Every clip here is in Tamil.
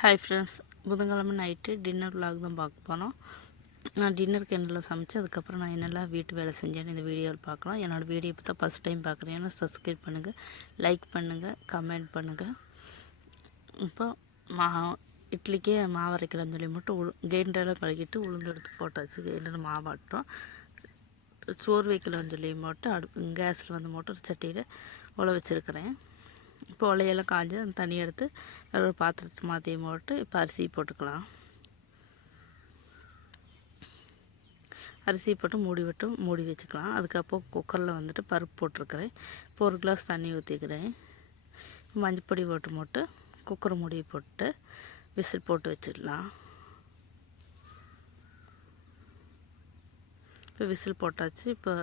ஹாய் ஃப்ரெண்ட்ஸ், புதன்கிழமை நைட்டு டின்னர் விலாக் தான் பார்க்க போகிறோம். நான் டின்னருக்கு என்னெல்லாம் சமைச்சு அதுக்கப்புறம் நான் என்னெல்லாம் வீட்டு வேலை செஞ்சேன்னு இந்த வீடியோவில் பார்க்கலாம். என்னோடய வீடியோ இப்போ தான் ஃபஸ்ட் டைம் பார்க்குறேன்னா சப்ஸ்கிரைப் பண்ணுங்கள், லைக் பண்ணுங்கள், கமெண்ட் பண்ணுங்கள். இப்போ இட்லிக்கே மாவு அரைக்கலாம்னு சொல்லி மட்டும் கிரைண்டரெல்லாம் கழுகிட்டு உளுந்து எடுத்து போட்டாச்சு. கிரைண்டர் மாவாட்டோம். சோறு வைக்கலாம்னு சொல்லி மட்டும் கேஸில் வந்து ஒரு சட்டியில் உழ வச்சுருக்கிறேன். இப்போ உலையெல்லாம் காய்ஞ்சி அந்த தண்ணி எடுத்து வேறு ஒரு பாத்திரத்தை மாற்றி போட்டு இப்போ அரிசி போட்டுக்கலாம். அரிசி போட்டு மூடி வச்சுக்கலாம். அதுக்கப்புறம் குக்கரில் வந்துட்டு பருப்பு போட்டிருக்கிறேன். இப்போ ஒரு கிளாஸ் தண்ணி ஊற்றிக்கிறேன். மஞ்சப்பொடி போட்டு குக்கரை மூடி போட்டு விசில் போட்டு வச்சிடலாம். இப்போ விசில் போட்டாச்சு. இப்போ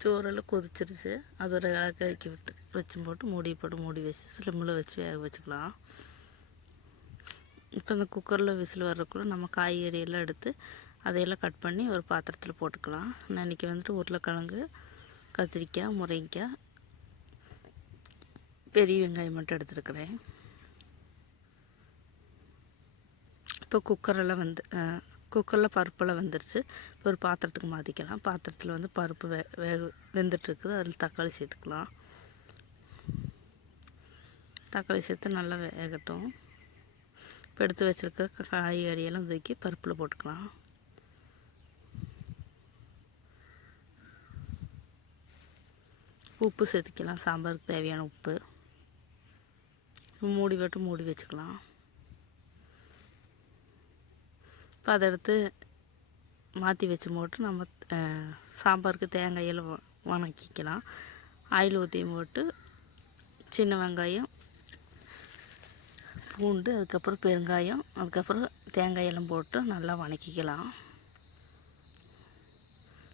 சோறெல்லாம் கொதிச்சிருச்சு. அது ஒரு கலக்கி போட்டு மூடி வச்சு ஸ்லிம்மில் வச்சு வேக வச்சுக்கலாம். இப்போ இந்த குக்கரில் விசில் வர்றதுக்குள்ளே நம்ம காய்கறியெல்லாம் எடுத்து அதையெல்லாம் கட் பண்ணி ஒரு பாத்திரத்தில் போட்டுக்கலாம். நான் இன்றைக்கி வந்துட்டு உருளைக்கிழங்கு, கத்திரிக்காய், முருங்கைக்காய், பெரிய வெங்காயம் மட்டும் எடுத்துருக்கிறேன். இப்போ குக்கரில் பருப்பெல்லாம் வெந்துருச்சு. இப்போ ஒரு பாத்திரத்துக்கு மாற்றிக்கலாம். பாத்திரத்தில் வந்து பருப்பு வெந்துட்டுருக்குது. அதில் தக்காளி சேர்த்துக்கலாம். தக்காளி சேர்த்து நல்லா வேகட்டும். இப்போ எடுத்து வச்சுருக்கிற காய்கறியெல்லாம் தூக்கி பருப்பில் போட்டுக்கலாம். உப்பு சேர்த்துக்கலாம், சாம்பாருக்கு தேவையான உப்பு. மூடி வச்சுக்கலாம். இப்போ அதை எடுத்து மாற்றி வச்சு போட்டு நம்ம சாம்பாருக்கு தேங்காயெல்லாம் வணக்கிக்கலாம். ஆயில் ஊற்றி போட்டு சின்ன வெங்காயம், பூண்டு, அதுக்கப்புறம் பெருங்காயம், அதுக்கப்புறம் தேங்காயெல்லாம் போட்டு நல்லா வணக்கிக்கலாம்.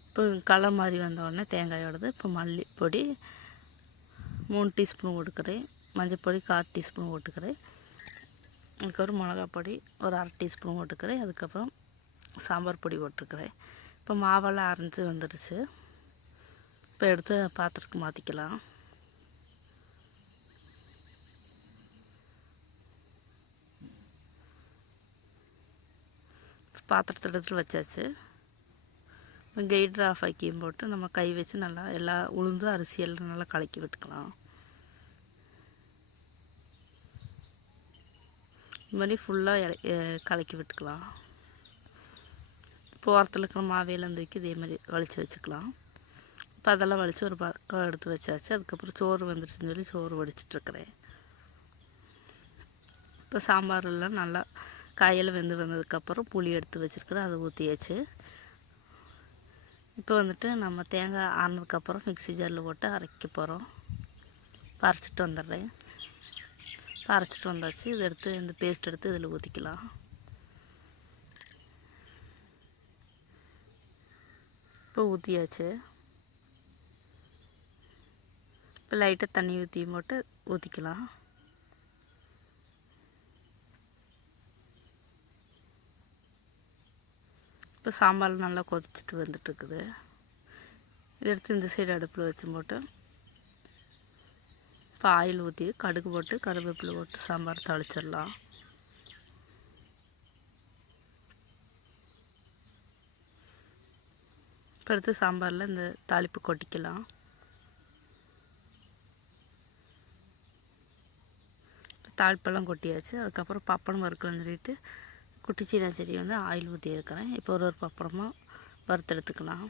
இப்போ கலர் மாதிரி வந்தோடனே தேங்காயோடது இப்போ மல்லிப்பொடி 3 டீஸ்பூன் போட்டுக்கிறேன். மஞ்சள் பொடி 1/4 டீஸ்பூன் போட்டுக்கிறேன். அதுக்கப்புறம் மிளகாப்பொடி ஒரு 1/2 டீஸ்பூன் போட்டுக்கிறேன். அதுக்கப்புறம் சாம்பார் பொடி போட்டுக்கிறேன். இப்போ மாவெல்லாம் அரைஞ்சி வந்துடுச்சு. இப்போ எடுத்து பாத்திரத்துக்கு மாற்றிக்கலாம். பாத்திரத்தில் எடுத்து வச்சாச்சு. கிரைண்டர் ஆஃப் ஆக்கியும் போட்டு நம்ம கை வச்சு நல்லா எல்லா உளுந்து அரிசியெல்லாம் நல்லா கலக்கி விட்டுக்கலாம். இது மாதிரி ஃபுல்லாக கலக்கி விட்டுக்கலாம். இப்போ ஓரத்தில் இருக்கிற மாவையெல்லாம் தூக்கி இதே மாதிரி வலித்து வச்சுக்கலாம். இப்போ அதெல்லாம் வலித்து ஒரு பக்கம் எடுத்து வச்சாச்சு. அதுக்கப்புறம் சோறு வந்துடுச்சுன்னு சொல்லி சோறு வடிச்சிட்ருக்கிறேன். இப்போ சாம்பாரெல்லாம் நல்லா காயெல்லாம் வெந்து வந்ததுக்கப்புறம் புளி எடுத்து வச்சுருக்கிறேன். அதை ஊற்றியாச்சு. இப்போ வந்துட்டு நம்ம தேங்காய் ஆறினதுக்கப்புறம் மிக்ஸி ஜாரில் போட்டு அரைக்க போகிறோம். அரைச்சிட்டு வந்துடுறேன். அரைச்சிட்டு வந்தாச்சு. இதை எடுத்து இந்த பேஸ்ட் எடுத்து இதில் ஊற்றிக்கலாம். இப்போ ஊற்றியாச்சு. இப்போ லைட்டாக தண்ணி போட்டு ஊற்றிக்கலாம். இப்போ சாம்பார் நல்லா கொதிச்சுட்டு வந்துட்டுருக்குது. இதை எடுத்து இந்த சைடு அடுப்பில் வச்சு போட்டு இப்போ ஆயில் ஊற்றி கடுகு போட்டு கருவேப்பிலை போட்டு சாம்பார் தாளிச்சிடலாம். இப்போ எடுத்து சாம்பாரில் இந்த தாளிப்பு கொட்டிக்கலாம். தாளிப்பெல்லாம் கொட்டியாச்சு. அதுக்கப்புறம் பப்படம் வறுக்கலாம்னு சொல்லிட்டு குட்டி சீனா செடி வந்து ஆயில் ஊற்றி இருக்கிறேன். இப்போ ஒரு பப்படமாக வறுத்தெடுத்துக்கலாம்.